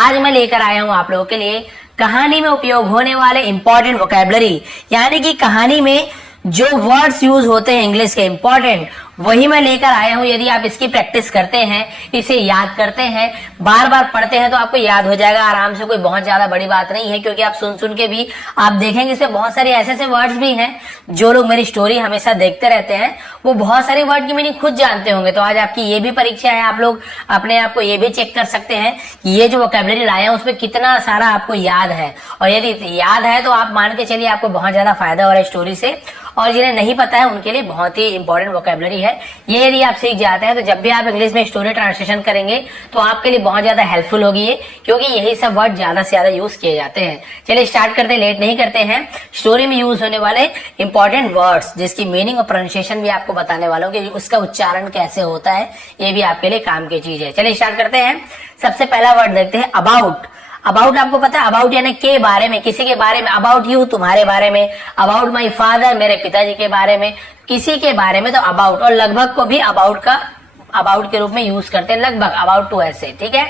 आज मैं लेकर आया हूं आप लोगों के लिए कहानी में उपयोग होने वाले इंपॉर्टेंट वोकैबुलरी, यानी कि कहानी में जो वर्ड्स यूज होते हैं इंग्लिश के इंपॉर्टेंट, वही मैं लेकर आया हूं। यदि आप इसकी प्रैक्टिस करते हैं, इसे याद करते हैं, बार बार पढ़ते हैं तो आपको याद हो जाएगा आराम से। कोई बहुत ज्यादा बड़ी बात नहीं है, क्योंकि आप सुन सुन के भी आप देखेंगे इसमें बहुत सारे ऐसे ऐसे वर्ड्स भी हैं। जो लोग मेरी स्टोरी हमेशा देखते रहते हैं वो बहुत सारे वर्ड की मीनिंग खुद जानते होंगे। तो आज आपकी ये भी परीक्षा है, आप लोग अपने आप को ये भी चेक कर सकते हैं कि ये जो वोकैबुलरी लाए हैं उसमें कितना सारा आपको याद है। और यदि याद है तो आप मान के चलिए आपको बहुत ज्यादा फायदा हो रहा है स्टोरी से। और जिन्हें नहीं पता है उनके लिए बहुत ही इंपॉर्टेंट वोकैबुलरी है ये। यदि आप सीख जाते हैं तो जब भी आप इंग्लिश में स्टोरी ट्रांसलेशन करेंगे तो आपके लिए बहुत ज्यादा हेल्पफुल होगी ये, क्योंकि यही सब वर्ड ज्यादा से ज्यादा यूज किए जाते हैं। चलिए स्टार्ट करते हैं, लेट नहीं करते हैं। स्टोरी में यूज होने वाले इंपॉर्टेंट वर्ड्स जिसकी मीनिंग और प्रोनाउंसिएशन भी आपको बताने वाला हूं कि उसका उच्चारण कैसे होता है, ये भी आपके लिए काम की चीज है। चलिए स्टार्ट करते हैं। सबसे पहला वर्ड देखते हैं अबाउट। अबाउट आपको पता है, अबाउट यानी के बारे में, किसी के बारे में। अबाउट यू तुम्हारे बारे में, अबाउट माई फादर मेरे पिताजी के बारे में, किसी के बारे में तो अबाउट। और लगभग को भी अबाउट का अबाउट के रूप में यूज करते हैं, लगभग अबाउट टू ऐसे, ठीक है।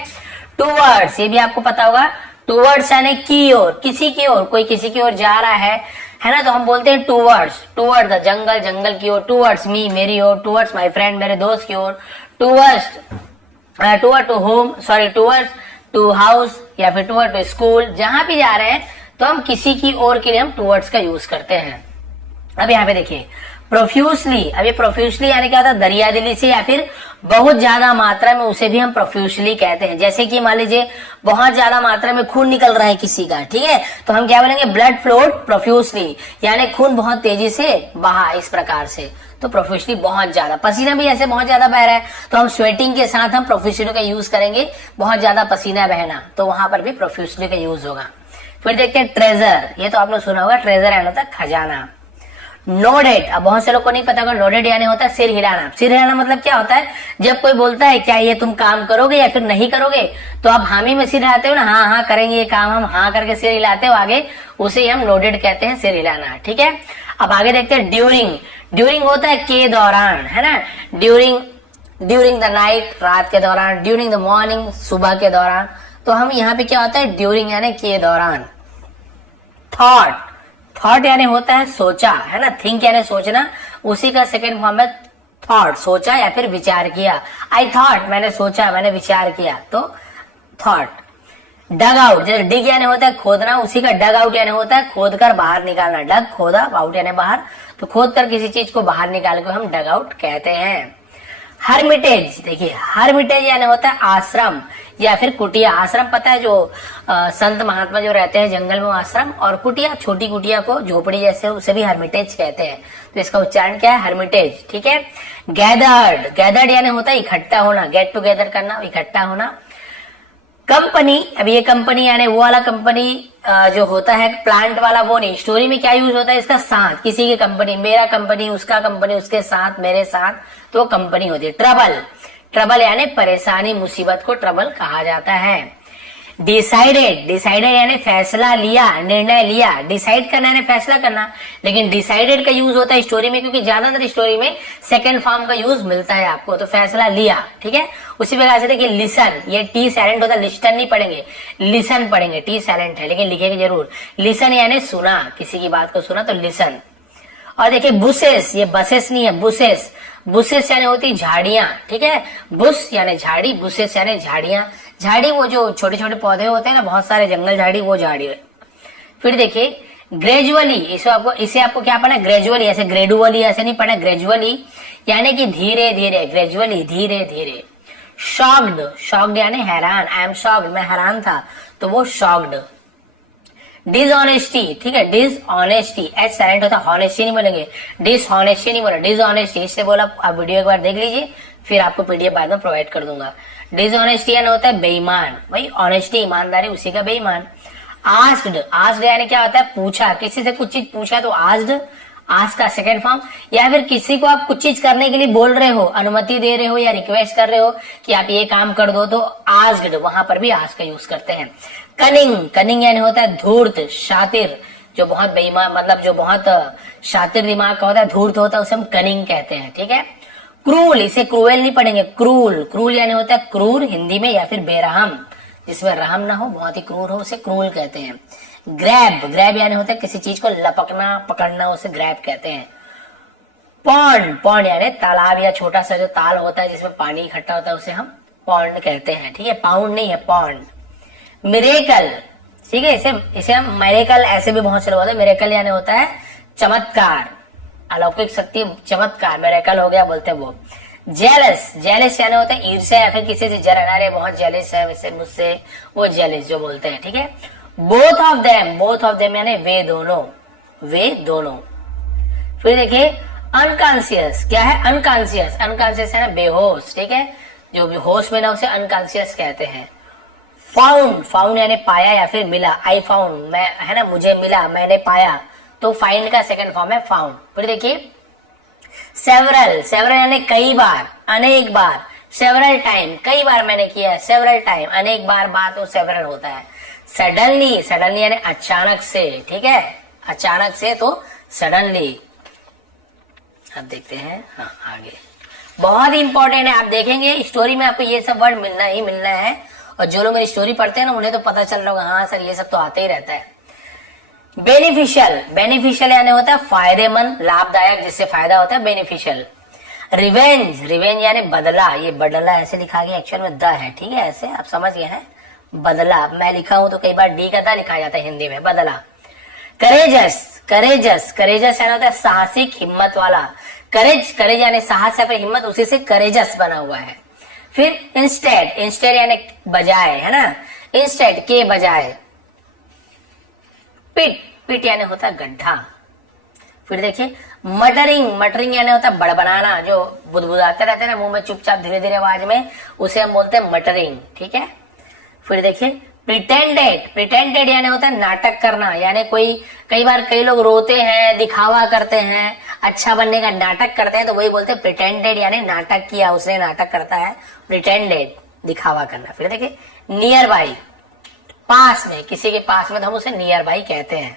टूवर्ड्स ये भी आपको पता होगा, टूवर्ड्स यानी की ओर, किसी की ओर, कोई किसी की ओर जा रहा है ना, तो हम बोलते हैं टूवर्ड्स। टूवर्ड्स द जंगल, जंगल की ओर। टूवर्ड्स मी मेरी ओर। टूवर्ड्स माई फ्रेंड मेरे दोस्त की ओर। Towards toward to home, sorry towards to house या फिर टूवर्ड टू स्कूल, जहां भी जा रहे हैं तो हम किसी की ओर के लिए हम टूवर्ड्स का यूज करते हैं। अब यहाँ पे देखिए प्रोफ्यूसली। अब ये प्रोफ्यूसली यानी क्या होता है, दरिया दिली से या फिर बहुत ज्यादा मात्रा में, उसे भी हम प्रोफ्यूसली कहते हैं। जैसे कि मान लीजिए बहुत ज्यादा मात्रा में खून निकल रहा है किसी का, ठीक है, तो हम क्या बोलेंगे, ब्लड फ्लोड प्रोफ्यूसली, यानी खून बहुत तेजी से बहा, इस प्रकार से। तो प्रोफ्यूसली बहुत ज्यादा, पसीना भी ऐसे बहुत ज्यादा बह रहा है तो हम स्वेटिंग के साथ हम प्रोफ्यूसली का यूज करेंगे, बहुत ज्यादा पसीना बहना, तो वहां पर भी प्रोफ्यूसली का यूज होगा। फिर देखते हैं ट्रेजर। ये तो आपने सुना होगा, ट्रेजर यानी होता है खजाना। नोडेड, अब बहुत से लोग को नहीं पता होगा, नोडेड यानी होता है सिर हिलाना। सिर हिलाना मतलब क्या होता है, जब कोई बोलता है क्या ये तुम काम करोगे या फिर नहीं करोगे, तो आप हामी में सिर हिलाते हो ना, हाँ हाँ करेंगे ये काम, हम हाँ करके सिर हिलाते हो आगे, उसे हम नोडेड कहते हैं, सिर हिलाना, ठीक है। अब आगे देखते हैं ड्यूरिंग। ड्यूरिंग होता है के दौरान, है ना। ड्यूरिंग द नाइट, रात के दौरान। ड्यूरिंग द मॉर्निंग, सुबह के दौरान। तो हम यहाँ पे क्या होता है, ड्यूरिंग यानी के दौरान। थॉट, थॉट यानी होता है सोचा, है ना। थिंक यानी सोचना, उसी का सेकेंड फॉर्म है थॉट, सोचा या फिर विचार किया। आई थॉट, मैंने सोचा, मैंने विचार किया, तो थॉट। डग आउट, जैसे डिग यानी होता है खोदना, उसी का डग आउट यानी होता है खोद कर बाहर निकालना। डग खोदा, आउट यानी बाहर, तो खोद कर किसी चीज को बाहर निकाल को हम डग आउट कहते हैं। हर्मिटेज, देखिए हर्मिटेज यानी होता है आश्रम या फिर कुटिया। आश्रम पता है, जो संत महात्मा जो रहते हैं जंगल में, आश्रम। और कुटिया, छोटी कुटिया को झोपड़ी जैसे, उसे भी हर्मिटेज कहते हैं। तो इसका उच्चारण क्या है, हर्मिटेज, ठीक है। गैदर्ड, गैदर्ड यानी होता है इकट्ठा होना, गेट टुगेदर करना, इकट्ठा होना। कंपनी, अब ये कंपनी यानी वो वाला कंपनी जो होता है प्लांट वाला, वो नहीं। स्टोरी में क्या यूज होता है इसका, साथ, किसी की कंपनी, मेरा कंपनी, उसका कंपनी, उसके साथ, मेरे साथ, तो कंपनी होती है। ट्रबल, ट्रबल यानी परेशानी, मुसीबत को ट्रबल कहा जाता है। डिसाइडेड, डिसाइडेड यानी फैसला लिया, निर्णय लिया। डिसाइड करना यानी फैसला करना, लेकिन डिसाइडेड का यूज होता है स्टोरी में, क्योंकि ज्यादातर स्टोरी में सेकंड फॉर्म का यूज मिलता है आपको, तो फैसला लिया, ठीक है। उसी प्रकार से देखिए लिसन, ये टी साइलेंट होता है, लिस्टन नहीं पढ़ेंगे, लिसन पढ़ेंगे, टी साइलेंट है लेकिन लिखेंगे जरूर। लिसन यानी सुना, किसी की बात को सुना, तो लिसन। और देखिए बुसेस, ये बसेस नहीं है, बुसेस। बुसेस यानी होती झाड़ियां, ठीक है। बुश यानी झाड़ी, बुसेस यानी झाड़ियां। झाड़ी वो जो छोटे छोटे पौधे होते हैं ना, बहुत सारे जंगल झाड़ी, वो झाड़ी है। फिर देखिए ग्रेजुअली, इसे आपको क्या पढ़ना है, ग्रेजुअली, ऐसे ग्रेडुअली ऐसे नहीं पढ़ना, ग्रेजुअली यानी कि धीरे धीरे, ग्रेजुअली धीरे धीरे। शॉक्ड, शॉक्ड यानी हैरान, आई एम शॉक्ड, मैं हैरान था, तो वो शॉक्ड। डिसऑनेस्टी, ठीक है, डिसऑनेस्टी, एच साइलेंट होता है, हॉनेस्टी नहीं बोलेंगे, डिसऑनेस्टी नहीं बोला, डिसऑनेस्टी। इससे बोला, आप वीडियो एक बार देख लीजिए, फिर आपको पीडीएफ बाद में प्रोवाइड कर दूंगा। डिसऑनेस्टी यानी होता है बेईमान, भाई ऑनेस्टी ईमानदारी, उसी का बेईमान। आस्क्ड, आस्क्ड यानी क्या होता है, पूछा, किसी से कुछ चीज पूछा तो आस्क्ड, आस्क का सेकंड फॉर्म। या फिर किसी को आप कुछ चीज करने के लिए बोल रहे हो, अनुमति दे रहे हो या रिक्वेस्ट कर रहे हो कि आप ये काम कर दो, तो आस्क्ड, वहां पर भी आस्क का यूज करते हैं। कनिंग, कनिंग यानी होता है धूर्त, शातिर, जो बहुत बेईमान, मतलब जो बहुत शातिर दिमाग का होता है, धूर्त होता है, उसे हम कनिंग कहते हैं, ठीक है। क्रूल, इसे क्रूएल नहीं पढ़ेंगे, क्रूल, क्रूल यानी होता है क्रूर हिंदी में, या फिर बेरहम, जिसमें रहम ना हो, बहुत ही क्रूर हो, उसे क्रूल कहते हैं। ग्रैब, ग्रैब यानी होता है किसी चीज को लपकना, पकड़ना, उसे ग्रैब कहते हैं। पॉन्ड, पॉन्ड यानी तालाब या छोटा सा जो ताल होता है जिसमें पानी इकट्ठा होता है उसे हम पॉन्ड कहते हैं, ठीक है, पाउंड नहीं है, पॉन्ड। मिरेकल, ठीक है, इसे हम मेरेकल ऐसे भी बहुत से लोग होते हैं। मिरेकल यानी होता है चमत्कार, अलौकिक शक्ति, चमत्कार, मेरेकल हो गया बोलते हैं वो। जेलस, जेलस यानी होता है ईर्ष्या या फिर किसी से जलन, अरे बहुत जेलस है वैसे मुझसे, वो जेलस जो बोलते हैं, ठीक है। Both of them, both of them यानी वे दोनों, वे दोनों। फिर देखिए अनकॉन्शियस, क्या है अनकॉन्शियस, अनकॉन्शियस है ना बेहोश, ठीक है, जो भी होश में ना उसे अनकॉन्शियस कहते हैं। फाउंड, फाउंड यानी पाया या फिर मिला, आई फाउंड, मैं है ना मुझे मिला, मैंने पाया, तो फाइंड का सेकंड फॉर्म है फाउंड। फिर देखिए सेवरल, सेवरल यानी कई बार, अनेक बार, सेवरल टाइम, कई बार मैंने किया है, सेवरल टाइम, अनेक बार बात तो सेवरल होता है। सडनली, सडनली यानी अचानक से, ठीक है, अचानक से तो सडनली। अब देखते हैं हाँ आगे, बहुत ही इंपॉर्टेंट है, आप देखेंगे स्टोरी में आपको ये सब वर्ड मिलना ही मिलना है, और जो लोग मेरी स्टोरी पढ़ते हैं ना उन्हें तो पता चल रहा होगा, हाँ सर ये सब तो आते ही रहता है। बेनिफिशियल, बेनिफिशियल यानी होता है फायदेमंद, लाभदायक, जिससे फायदा होता है, बेनिफिशियल। रिवेंज, रिवेंज यानी बदला, ये बदला ऐसे लिखा गया, एक्चुअल में द है, ठीक है, ऐसे आप समझ गए हैं, बदला, मैं लिखा हूं तो कई बार डी का द लिखा जाता है हिंदी में, बदला। करेजस, करेजस, करेजस यानी होता है साहसिक, हिम्मत वाला, करेज, करेज यानी साहस या फिर हिम्मत, उसी से करेजस बना हुआ है। फिर इंस्टेड, इंस्टेड यानी बजाय, है ना, इंस्टेड के बजाय। पिट, पिट यानी होता है गड्ढा। फिर देखिए मटरिंग, मटरिंग यानी होता है बड़बड़ाना, जो बुदबुदाते रहते हैं ना मुंह में चुपचाप धीरे धीरे आवाज में, उसे हम बोलते हैं मटरिंग, ठीक है। फिर देखिए प्रिटेंडेड, प्रिटेंडेड यानी होता है नाटक करना, यानी कोई, कई बार कई लोग रोते हैं, दिखावा करते हैं, अच्छा बनने का नाटक करते हैं, तो वही बोलते हैं प्रिटेंडेड, यानी नाटक किया उसने, नाटक करता है, प्रिटेंडेड, दिखावा करना। फिर देखिए नियर बाई, पास में, किसी के पास में, तो हम उसे नियर बाई कहते हैं।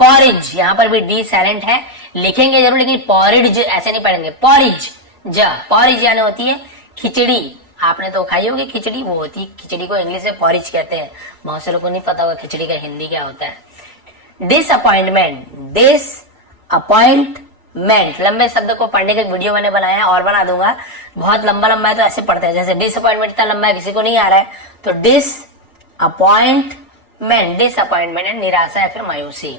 पॉरिज, यहां पर भी डी साइलेंट है, लिखेंगे जरूर लेकिन पॉरिज ऐसे नहीं पढ़ेंगे, पॉरिज, जा, पॉरिज यानी होती है खिचड़ी, आपने तो खाई होगी खिचड़ी, वो होती है, खिचड़ी को इंग्लिश में पॉरिज कहते हैं, बहुत से लोगों को नहीं पता होगा खिचड़ी का हिंदी क्या होता है। डिसअपॉइंटमेंट, डिसअपॉइंटमेंट, लंबे शब्द को पढ़ने का वीडियो मैंने बनाया है और बना दूंगा, बहुत लंबा लंबा है तो ऐसे पढ़ते हैं, जैसे डिसअपॉइंटमेंट इतना लंबा है किसी को नहीं आ रहा है, तो डिसअपॉइंटमेंट, डिसअपॉइंटमेंट निराशा या फिर मायूसी।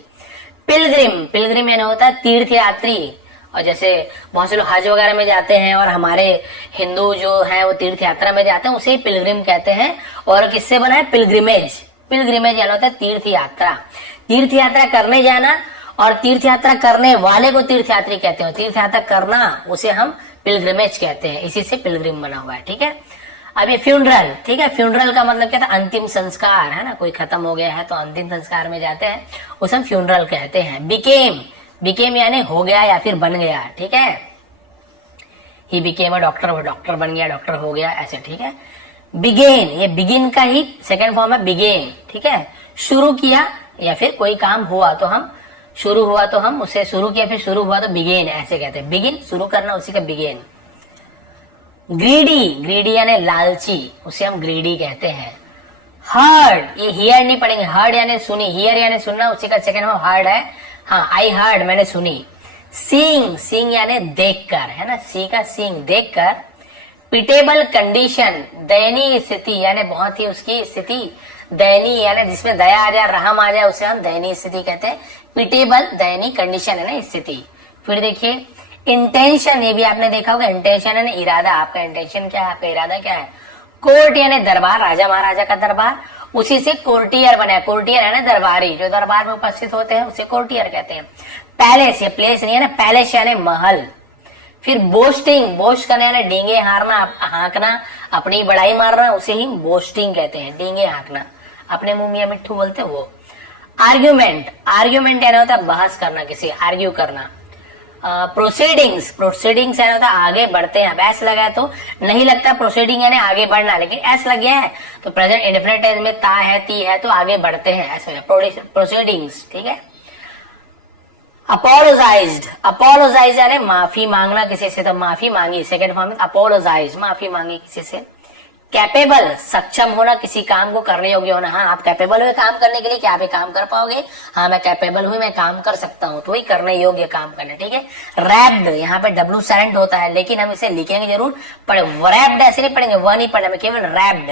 पिलग्रिम, पिलग्रिम यानी होता है तीर्थ यात्री, और जैसे बहुत से लोग हज वगैरह में जाते हैं और हमारे हिंदू जो है वो तीर्थ यात्रा में जाते हैं, उसे पिलग्रिम कहते हैं। और किससे बना है, पिलग्रिमेज, पिलग्रिमेज यानी होता है तीर्थ यात्रा, तीर्थ यात्रा करने जाना, और तीर्थ यात्रा करने वाले को तीर्थ यात्री कहते हैं, तीर्थ यात्रा करना उसे हम पिलग्रिमेज कहते हैं, इसी से पिलग्रिम बना हुआ है, ठीक है। अब ये फ्यूनरल, ठीक है, फ्यूनरल का मतलब क्या था, अंतिम संस्कार, है ना, कोई खत्म हो गया है तो अंतिम संस्कार में जाते हैं, उसे हम फ्यूनरल कहते हैं। बिकेम, बिकेम यानी हो गया या फिर बन गया, ठीक है, ही बिकेम अ डॉक्टर, वो डॉक्टर बन गया, डॉक्टर हो गया, ऐसे, ठीक है। बिगेन, ये बिगिन का ही सेकंड फॉर्म है बिगेन, ठीक है, शुरू किया या फिर कोई काम हुआ तो हम, शुरू हुआ तो हम उसे शुरू किया, फिर शुरू हुआ तो बिगेन ऐसे कहते हैं, बिगिन शुरू करना, उसी का बिगेन। ग्रीडी, ग्रीडी यानी लालची, उसे हम ग्रीडी कहते हैं। हर्ड, ये हियर नहीं पढ़ेंगे, हर्ड यानी सुनी, हियर यानी सुनना, उसी का सेकंड फॉर्म हर्ड है, हाँ आई हर्ड, मैंने सुनी। सीइंग, सीइंग यानी देखकर, है ना, सी का सीइंग देखकर। पिटेबल कंडीशन, दयनीय स्थिति, यानी बहुत ही उसकी स्थिति दयनीय, यानी जिसमें दया आ जाए, रहम आ जाए, उसे हम दयनीय स्थिति कहते हैं। पिटेबल दयनीय, कंडीशन है ना स्थिति। फिर देखिए इंटेंशन, ये भी आपने देखा होगा, इंटेंशन है ना इरादा, आपका इंटेंशन क्या है, आपका इरादा क्या है। कोर्ट यानी दरबार, राजा महाराजा का दरबार, उसी से कोर्टियर बना है, कोर्टियर है ना दरबारी, जो दरबार में उपस्थित होते हैं उसे कोर्टियर कहते हैं। पैलेस, ये प्लेस नहीं है ना, पैलेस यानी महल। फिर बोस्टिंग, बोस्ट करना यानी डींगे हारना, हाँकना, अपनी बड़ाई मारना, उसे ही बोस्टिंग कहते हैं, डींगे हाँकना, अपने मुंह मियां मिट्ठू बोलते हैं वो। आर्ग्यूमेंट, आर्ग्यूमेंट यानी होता है बहस करना, किसी आर्ग्यू करना। प्रोसीडिंग्स, प्रोसीडिंग्स यानी होता है आगे बढ़ते हैं, अब एस लगा है तो नहीं लगता प्रोसीडिंग यानी आगे बढ़ना, लेकिन एस लग गया है तो प्रेजेंट इंडेफिनिट टेंस में ता है, ती है, तो आगे बढ़ते हैं, ऐसे प्रोसीडिंग्स, ठीक है। अपोलोजाइज्ड, अपोलोजाइज यानी माफी मांगना किसी से, तो माफी मांगी, सेकंड फॉर्म में अपोलोजाइज, माफी मांगी किसी से। कैपेबल, सक्षम होना, किसी काम को करने योग्य होना। हाँ, आप कैपेबल हुए काम करने के लिए, क्या आप ये काम कर पाओगे? हाँ, मैं कैपेबल हुई, मैं काम कर सकता हूँ, तो वही करने योग्य काम करना, ठीक है। रैप्ड, यहाँ पे डब्ल्यू साइलेंट होता है, लेकिन हम इसे लिखेंगे जरूर, पढ़े रैप्ड ऐसे नहीं पढ़ेंगे, वह नहीं पढ़ना, केवल रैप्ड।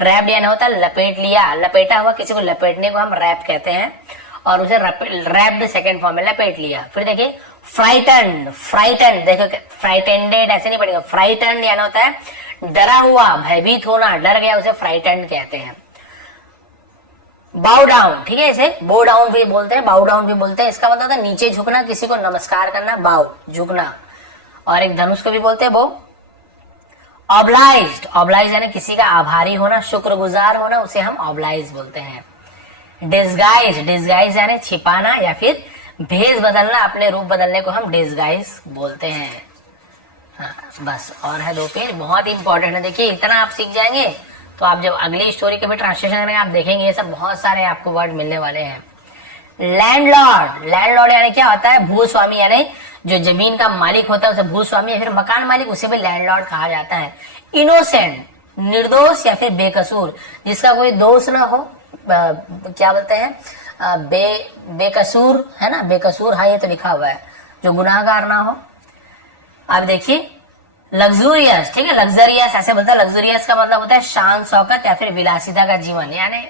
रैप्ड यानी होता है लपेट लिया, लपेटा हुआ, किसी को लपेटने को हम रैप कहते हैं, और उसे रैप्ड सेकंड फॉर्म में लपेट लिया। फिर देखिए फ्राइटन्ड, फ्राइटन्ड, देखो फ्राइटेंडेड ऐसे नहीं पढ़ेगा, फ्राइटन्ड यानी होता है डरा हुआ, भयभीत होना, डर गया, उसे फ्राइटन्ड कहते हैं। बाउ डाउन, ठीक है, इसे बो डाउन भी बोलते हैं, बाउ डाउन भी बोलते हैं। इसका मतलब था नीचे झुकना, किसी को नमस्कार करना, बाउ झुकना। और एक धनुष को भी बोलते हैं बो। ऑब्लाइज्ड, ऑब्लाइज यानी किसी का आभारी होना, शुक्रगुजार होना, उसे हम ऑब्लाइज बोलते हैं। डिस्गाइज, डिस्गाइज यानी छिपाना या फिर भेष बदलना, अपने रूप बदलने को हम डिस्गाइज बोलते हैं। हाँ, बस और है 2 पेज, बहुत इंपॉर्टेंट है। देखिए इतना आप सीख जाएंगे तो आप जब अगली स्टोरी के भी ट्रांसलेशन करेंगे आप देखेंगे ये सब बहुत सारे आपको वर्ड मिलने वाले हैं। लैंडलॉर्ड, लैंडलॉर्ड यानी क्या होता है? भूस्वामी, यानी जो जमीन का मालिक होता है उसे भूस्वामी या फिर मकान मालिक, उसे भी लैंडलॉर्ड कहा जाता है। इनोसेंट, निर्दोष या फिर बेकसूर, जिसका कोई दोष ना हो, क्या बोलते हैं, बेकसूर, है ना, बेकसूर। हाँ, ये तो लिखा हुआ है, जो गुनाहगार ना हो। अब देखिए लग्जूरियस, ठीक है, लग्जरियस ऐसे बोलता है। लग्जूरियस का मतलब होता है शान शौकत या फिर विलासिता का जीवन, यानी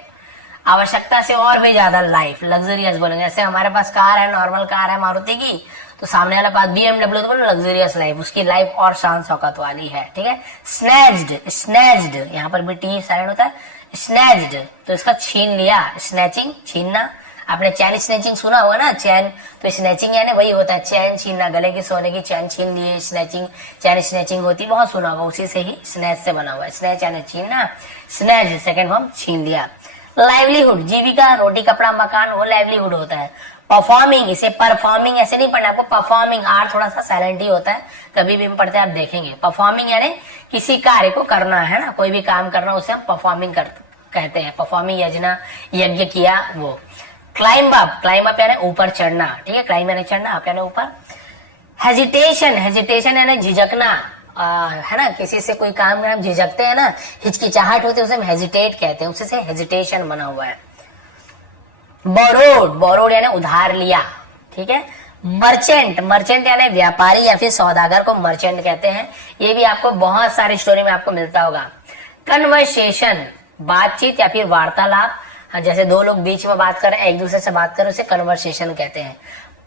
आवश्यकता से और भी ज्यादा लाइफ, लग्जरियस बोलेंगे। जैसे हमारे पास कार है, नॉर्मल कार है मारुति की, तो सामने वाला पास BMW, तो बोलो लग्जरियस लाइफ, उसकी लाइफ और शान शौकत वाली है, ठीक है। स्नैच्ड, स्नैच्ड, यहाँ पर भी टी साइलेंट होता है। स्नैच्ड तो इसका छीन लिया, स्नैचिंग छीनना। आपने चैन स्नैचिंग सुना होगा ना, चैन, तो स्नैचिंग यानी वही होता है, चैन छीनना, गले की सोने की चैन छीन लिए, स्नैचिंग, चैन स्नैचिंग होती, बहुत सुना होगा, उसी से ही स्नैच से बना हुआ है। स्नैच यानी छीनना, स्नैच सेकंड फॉर्म छीन लिया। लाइवलीहुड, जीविका, रोटी कपड़ा मकान, वो लाइवलीहुड होता है। परफॉर्मिंग, इसे परफॉर्मिंग ऐसे नहीं पढ़ना आपको, परफॉर्मिंग, आर थोड़ा सा साइलेंट ही होता है, कभी भी हम पढ़ते हैं आप देखेंगे। परफॉर्मिंग यानी किसी कार्य को करना, है ना, कोई भी काम करना, उसे हम परफॉर्मिंग कहते हैं। परफॉर्मिंग, यज्ञ किया, वो। क्लाइंब अप, क्लाइंब अप यानी ऊपर चढ़ना, ठीक है, क्लाइंब यानी चढ़ना, अप यानी ऊपर। हेजिटेशन, हेजिटेशन यानी झिझकना, है ना, किसी से कोई काम करना झिझकते हैं ना, हिचकिचाहट होती है, उसे हम हेजिटेट कहते हैं, उसे से हेजिटेशन बना हुआ है। बोरोड, बोरोड यानी उधार लिया, ठीक है। मर्चेंट, मर्चेंट यानी व्यापारी या फिर सौदागर को मर्चेंट कहते हैं। ये भी आपको बहुत सारी स्टोरी में आपको मिलता होगा। कन्वर्सेशन, बातचीत या फिर वार्तालाप, जैसे 2 लोग बीच में बात करें, एक दूसरे से बात करें, उसे कन्वर्सेशन कहते हैं।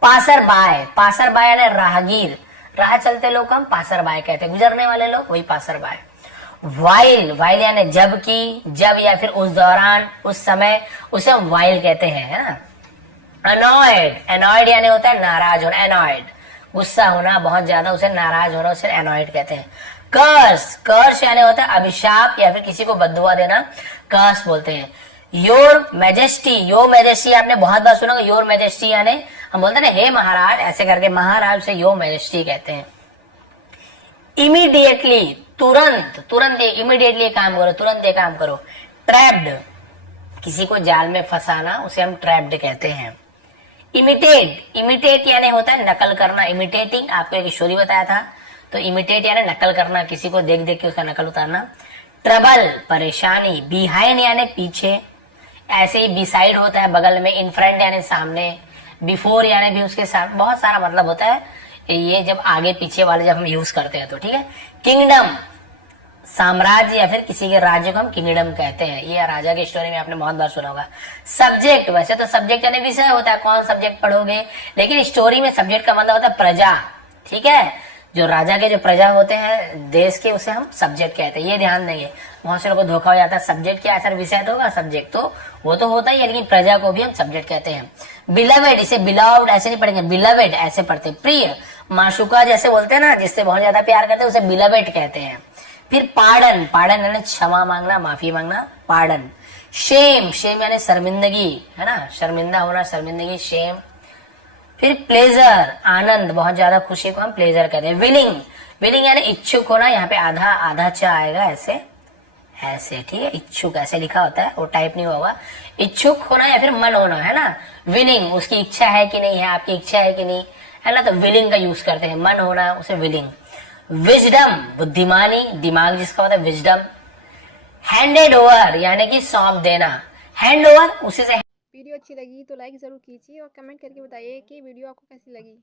पासर बाय, पासर बाय यानी राहगीर, राह चलते लोग हम पासर बाय कहते हैं, गुजरने वाले लोग, वही पासर बाय। वाइल, वाइल यानी जब की, जब या फिर उस दौरान, उस समय, उसे हम वाइल कहते हैं, है ना। अनॉयड, अनॉयड यानी होता है नाराज होना, अनॉयड गुस्सा होना बहुत ज्यादा, उसे नाराज होना, उसे अनॉयड कहते हैं। कर्स, कर्स यानी होता है अभिशाप या फिर किसी को बद्दुआ देना, कर्स बोलते हैं। योर मैजेस्टी, योर मैजेस्टी आपने बहुत बार सुना, योर मैजेस्टी यानी हम बोलते हैं ना हे महाराज, ऐसे करके महाराज से योर मैजेस्टी कहते हैं। इमीडिएटली, तुरंत, तुरंत, इमीडिएटली काम करो, तुरंत ये काम करो। ट्रैप्ड, किसी को जाल में फंसाना, उसे हम ट्रैप्ड कहते हैं। इमिटेट, इमिटेट यानी होता है नकल करना, इमिटेटिंग, आपको एक स्टोरी बताया था, तो इमिटेट यानी नकल करना, किसी को देख देख के उसका नकल उतारना। ट्रबल, परेशानी। बिहाइंड यानी पीछे, ऐसे ही बिसाइड होता है बगल में। इन फ्रंट यानी सामने। बिफोर यानी भी उसके साथ, बहुत सारा मतलब होता है ये जब आगे पीछे वाले जब हम यूज करते हैं तो, ठीक है। किंगडम, साम्राज्य या फिर किसी के राज्य को हम किंगडम कहते हैं, ये राजा की स्टोरी में आपने बहुत बार सुना होगा। सब्जेक्ट, वैसे तो सब्जेक्ट यानी विषय होता है, कौन सब्जेक्ट पढ़ोगे, लेकिन स्टोरी में सब्जेक्ट का मतलब होता है प्रजा, ठीक है। जो राजा के जो प्रजा होते हैं देश के, उसे हम सब्जेक्ट कहते हैं, ये ध्यान देंगे, बहुत से लोगों को धोखा हो जाता है। सब्जेक्ट क्या है सर, विषय तो होगा, सब्जेक्ट तो वो तो होता ही है, लेकिन प्रजा को भी हम सब्जेक्ट कहते हैं। बिलवेड, इसे बिलव्ड ऐसे नहीं पढ़ेंगे, बिलवेड ऐसे पढ़ते हैं। प्रिय, माशुका जैसे बोलते हैं ना, जिससे बहुत ज्यादा प्यार करते हैं, उसे बिलवेड कहते हैं। फिर पार्डन, पार्डन यानी क्षमा मांगना, माफी मांगना, पार्डन। शेम, शेम यानी शर्मिंदगी, है ना, शर्मिंदा होना, शर्मिंदगी, शेम। फिर प्लेजर, आनंद, बहुत ज्यादा खुशी को हम प्लेजर कहते हैं। विलिंग, विलिंग यानी इच्छुक होना, यहाँ पे आधा आधा चा आएगा, ऐसे ऐसे, ठीक है, इच्छुक ऐसे लिखा होता है, वो टाइप नहीं होगा। इच्छुक होना या फिर मन होना, है ना। विलिंग, उसकी इच्छा है कि नहीं है, आपकी इच्छा है कि नहीं, है ना, तो विलिंग का यूज करते हैं, मन होना, उसे विलिंग। विजडम, बुद्धिमानी, दिमाग जिसका होता है, विजडम। हैंडेड ओवर यानी कि सौंप देना, हैंड ओवर उसी से। वीडियो अच्छी लगी तो लाइक ज़रूर कीजिए और कमेंट करके बताइए कि वीडियो आपको कैसी लगी।